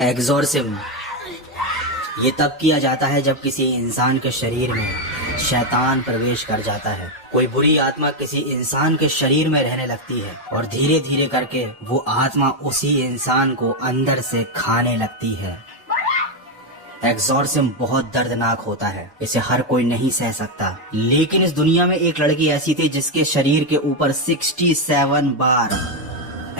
Exorcism ये तब किया जाता है जब किसी इंसान के शरीर में शैतान प्रवेश कर जाता है। कोई बुरी आत्मा किसी इंसान के शरीर में रहने लगती है और धीरे धीरे करके वो आत्मा उसी इंसान को अंदर से खाने लगती है। एग्जॉर्सिज्म बहुत दर्दनाक होता है, इसे हर कोई नहीं सह सकता। लेकिन इस दुनिया में एक लड़की ऐसी थी जिसके शरीर के ऊपर 67 बार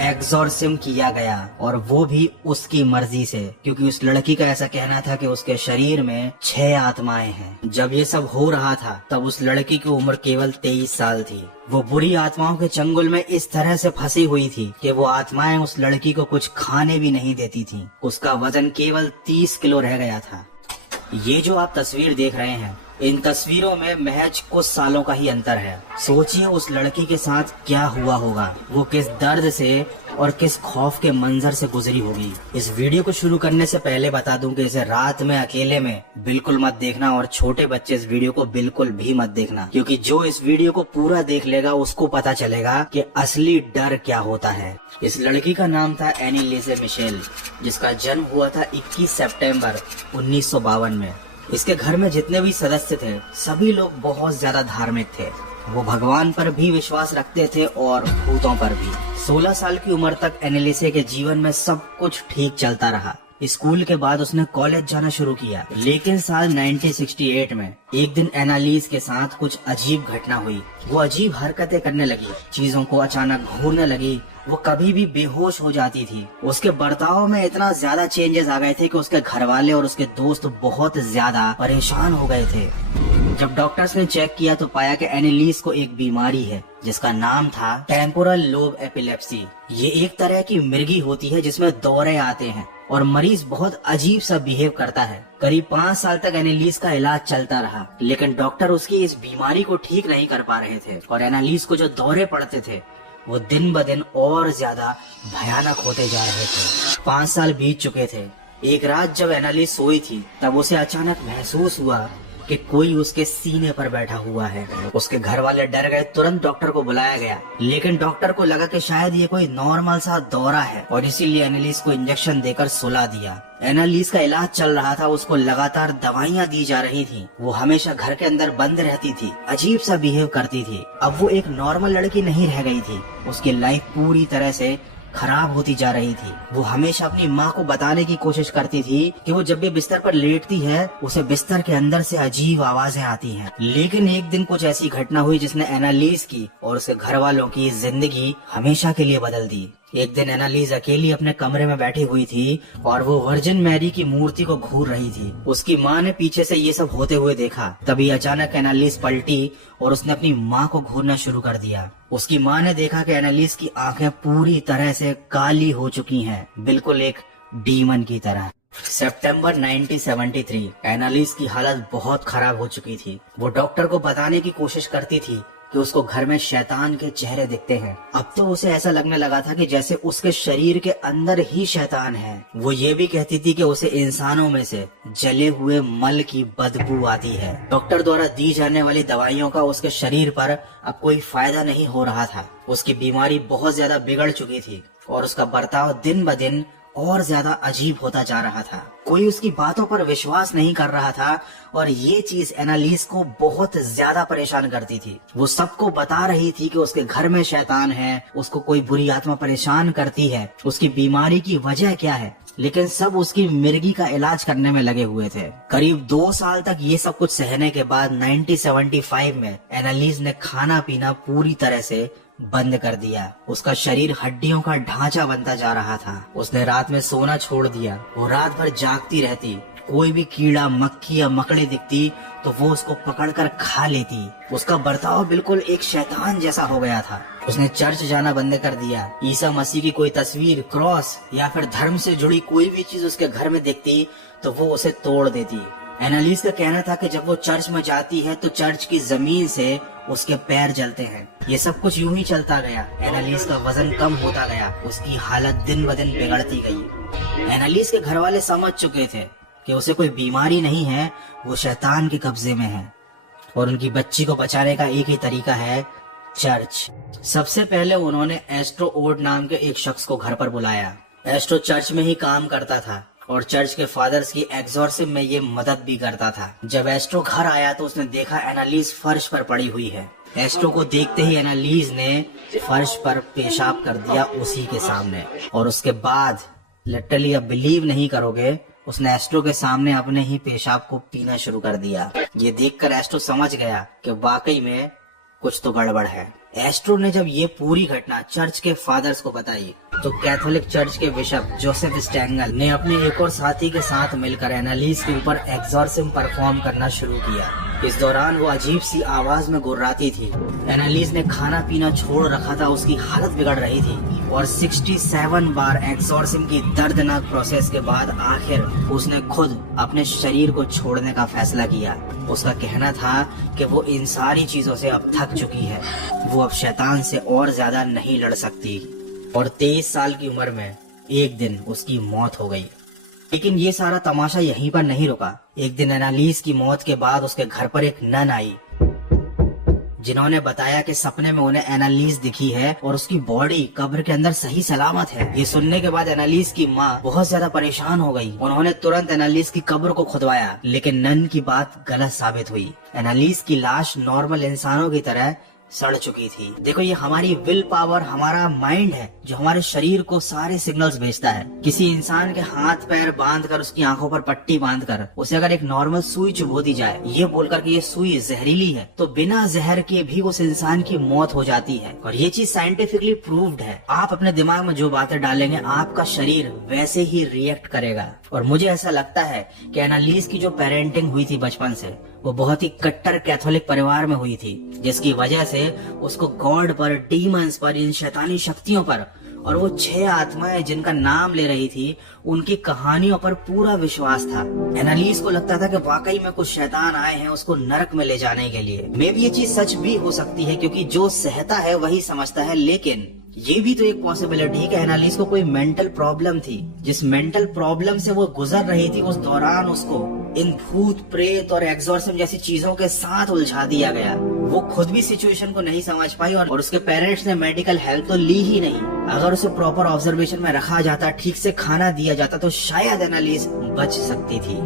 एग्जॉर्सिज्म किया गया, और वो भी उसकी मर्जी से, क्योंकि उस लड़की का ऐसा कहना था कि उसके शरीर में 6 आत्माएं हैं। जब ये सब हो रहा था तब उस लड़की की उम्र केवल 23 साल थी। वो बुरी आत्माओं के चंगुल में इस तरह से फंसी हुई थी कि वो आत्माएं उस लड़की को कुछ खाने भी नहीं देती थी। उसका वजन केवल 30 किलो रह गया था। ये जो आप तस्वीर देख रहे हैं, इन तस्वीरों में महज कुछ सालों का ही अंतर है। सोचिए उस लड़की के साथ क्या हुआ होगा, वो किस दर्द से और किस खौफ के मंजर से गुजरी होगी। इस वीडियो को शुरू करने से पहले बता दूं कि इसे रात में अकेले में बिल्कुल मत देखना, और छोटे बच्चे इस वीडियो को बिल्कुल भी मत देखना, क्योंकि जो इस वीडियो को पूरा देख लेगा उसको पता चलेगा कि असली डर क्या होता है। इस लड़की का नाम था एनीलिसे मिशेल, जिसका जन्म हुआ था 21 सितंबर 1952 में। इसके घर में जितने भी सदस्य थे सभी लोग बहुत ज्यादा धार्मिक थे। वो भगवान पर भी विश्वास रखते थे और भूतों पर भी। 16 साल की उम्र तक एनालिसे के जीवन में सब कुछ ठीक चलता रहा। स्कूल के बाद उसने कॉलेज जाना शुरू किया, लेकिन साल 1968 में एक दिन एनालिस के साथ कुछ अजीब घटना हुई। वो अजीब हरकतें करने लगी, चीजों को अचानक घूरने लगी, वो कभी भी बेहोश हो जाती थी। उसके बर्ताव में इतना ज्यादा चेंजेस आ गए थे कि उसके घर वाले और उसके दोस्त बहुत ज्यादा परेशान हो गए थे। जब डॉक्टर्स ने चेक किया तो पाया कि एनालिस को एक बीमारी है जिसका नाम था टेम्पोरल लोब एपिलेप्सी। ये एक तरह की मिर्गी होती है जिसमें दौरे आते हैं और मरीज बहुत अजीब सा बिहेव करता है। करीब 5 साल तक एनालिस का इलाज चलता रहा, लेकिन डॉक्टर उसकी इस बीमारी को ठीक नहीं कर पा रहे थे, और एनालिस को जो दौरे पड़ते थे वो दिन ब दिन और ज्यादा भयानक होते जा रहे थे। 5 साल बीत चुके थे। एक रात जब एनालिस सोई थी तब उसे अचानक महसूस हुआ कि कोई उसके सीने पर बैठा हुआ है। उसके घर वाले डर गए, तुरंत डॉक्टर को बुलाया गया, लेकिन डॉक्टर को लगा कि शायद ये कोई नॉर्मल सा दौरा है, और इसीलिए एनालिस को इंजेक्शन देकर सुला दिया। एनालिस का इलाज चल रहा था, उसको लगातार दवाइयाँ दी जा रही थी। वो हमेशा घर के अंदर बंद रहती थी, अजीब सा बिहेव करती थी। अब वो एक नॉर्मल लड़की नहीं रह गई थी, उसकी लाइफ पूरी तरह से खराब होती जा रही थी। वो हमेशा अपनी माँ को बताने की कोशिश करती थी कि वो जब भी बिस्तर पर लेटती है उसे बिस्तर के अंदर से अजीब आवाजें आती हैं। लेकिन एक दिन कुछ ऐसी घटना हुई जिसने एनालिस की और उसके घर वालों की जिंदगी हमेशा के लिए बदल दी। एक दिन एनालिस अकेली अपने कमरे में बैठी हुई थी और वो वर्जिन मैरी की मूर्ति को घूर रही थी। उसकी माँ ने पीछे से ये सब होते हुए देखा। तभी अचानक एनालिस पलटी और उसने अपनी माँ को घूरना शुरू कर दिया। उसकी माँ ने देखा कि एनालिस की आंखें पूरी तरह से काली हो चुकी हैं, बिल्कुल एक डीमन की तरह। सितंबर 1973 एनालिस की हालत बहुत खराब हो चुकी थी। वो डॉक्टर को बताने की कोशिश करती थी कि उसको घर में शैतान के चेहरे दिखते हैं। अब तो उसे ऐसा लगने लगा था कि जैसे उसके शरीर के अंदर ही शैतान है। वो ये भी कहती थी कि उसे इंसानों में से जले हुए मल की बदबू आती है। डॉक्टर द्वारा दी जाने वाली दवाइयों का उसके शरीर पर अब कोई फायदा नहीं हो रहा था। उसकी बीमारी बहुत ज्यादा बिगड़ चुकी थी और उसका बर्ताव दिन ब दिन और ज्यादा अजीब होता जा रहा था। कोई उसकी बातों पर विश्वास नहीं कर रहा था, और ये चीज एनालिस को बहुत ज्यादा परेशान करती थी। वो सबको बता रही थी कि उसके घर में शैतान है, उसको कोई बुरी आत्मा परेशान करती है, उसकी बीमारी की वजह क्या है, लेकिन सब उसकी मिर्गी का इलाज करने में लगे हुए थे। करीब 2 साल तक ये सब कुछ सहने के बाद 1975 में एनालिस ने खाना पीना पूरी तरह से बंद कर दिया। उसका शरीर हड्डियों का ढांचा बनता जा रहा था। उसने रात में सोना छोड़ दिया। वो रात भर जागती रहती। कोई भी कीड़ा, मक्खी या मकड़ी दिखती तो वो उसको पकड़कर खा लेती। उसका बर्ताव बिल्कुल एक शैतान जैसा हो गया था। उसने चर्च जाना बंद कर दिया। ईसा मसीह की कोई तस्वीर, क्रॉस या फिर धर्म से जुड़ी कोई भी चीज उसके घर में दिखती तो वो उसे तोड़ देती। एनालिस का कहना था कि जब वो चर्च में जाती है तो चर्च की जमीन से उसके पैर जलते हैं। ये सब कुछ यूं ही चलता गया। एनालिस का वजन कम होता गया, उसकी हालत दिन ब दिन बिगड़ती गई। एनालिस के घर वाले समझ चुके थे कि उसे कोई बीमारी नहीं है, वो शैतान के कब्जे में है, और उनकी बच्ची को बचाने का एक ही तरीका है, चर्च। सबसे पहले उन्होंने एस्ट्रो ओड नाम के एक शख्स को घर पर बुलाया। एस्ट्रो चर्च में ही काम करता था और चर्च के फादर्स की एग्जॉर्सिज्म में ये मदद भी करता था। जब एस्ट्रो घर आया तो उसने देखा एनालीज फर्श पर पड़ी हुई है। एस्ट्रो को देखते ही एनालीज ने फर्श पर पेशाब कर दिया उसी के सामने, और उसके बाद लिटरली अब बिलीव नहीं करोगे, उसने एस्ट्रो के सामने अपने ही पेशाब को पीना शुरू कर दिया। ये देखकर एस्ट्रो समझ गया कि वाकई में कुछ तो गड़बड़ है। एस्ट्रो ने जब ये पूरी घटना चर्च के फादर्स को बताई तो कैथोलिक चर्च के बिशप जोसेफ स्टेंगल ने अपने एक और साथी के साथ मिलकर एनालीज के ऊपर एग्जॉर्सिज्म परफॉर्म करना शुरू किया। इस दौरान वो अजीब सी आवाज में गुर्राती थी। एनालीज ने खाना पीना छोड़ रखा था, उसकी हालत बिगड़ रही थी, और 67 बार एग्जॉर्सिज्म की दर्दनाक प्रोसेस के बाद आखिर उसने खुद अपने शरीर को छोड़ने का फैसला किया। उसका कहना था कि वो इन सारी चीजों से अब थक चुकी है, वो अब शैतान से और ज्यादा नहीं लड़ सकती। और 23 साल की उम्र में एक दिन उसकी मौत हो गई। लेकिन ये सारा तमाशा यहीं पर नहीं रुका। एक दिन एनालीज की मौत के बाद उसके घर पर एक नन आई, जिन्होंने बताया कि सपने में उन्हें एनालीज दिखी है और उसकी बॉडी कब्र के अंदर सही सलामत है। ये सुनने के बाद एनालीज की माँ बहुत ज्यादा परेशान हो गई। उन्होंने तुरंत एनालीज की कब्र को खुदवाया, लेकिन नन की बात गलत साबित हुई। एनालीज की लाश नॉर्मल इंसानों की तरह सड़ चुकी थी। देखो, ये हमारी विल पावर, हमारा माइंड है जो हमारे शरीर को सारे सिग्नल्स भेजता है। किसी इंसान के हाथ पैर बांधकर, उसकी आंखों पर पट्टी बांधकर उसे अगर एक नॉर्मल सुई चुभो दी जाए, ये बोलकर कि ये सुई जहरीली है, तो बिना जहर के भी उस इंसान की मौत हो जाती है। और ये चीज साइंटिफिकली प्रूव्ड है। आप अपने दिमाग में जो बातें डालेंगे, आपका शरीर वैसे ही रिएक्ट करेगा। और मुझे ऐसा लगता है कि एनालीज की जो पेरेंटिंग हुई थी बचपन से, वो बहुत ही कट्टर कैथोलिक परिवार में हुई थी, जिसकी वजह से उसको गॉड पर, डीमंस पर, इन शैतानी शक्तियों पर और वो 6 आत्माएं जिनका नाम ले रही थी, उनकी कहानियों पर पूरा विश्वास था। एनालीज को लगता था कि वाकई में कुछ शैतान आए हैं उसको नरक में ले जाने के लिए। मे बी ये चीज सच भी हो सकती है, क्योंकि जो सहता है वही समझता है। लेकिन ये भी तो एक पॉसिबिलिटी है कि एनालीज को कोई मेंटल प्रॉब्लम थी। जिस मेंटल प्रॉब्लम से वो गुजर रही थी, उस दौरान उसको इन भूत प्रेत और एग्जॉर्सिज्म जैसी चीजों के साथ उलझा दिया गया। वो खुद भी सिचुएशन को नहीं समझ पाई और उसके पेरेंट्स ने मेडिकल हेल्प तो ली ही नहीं। अगर उसे प्रॉपर ऑब्जर्वेशन में रखा जाता, ठीक से खाना दिया जाता, तो शायद एनालीज बच सकती थी।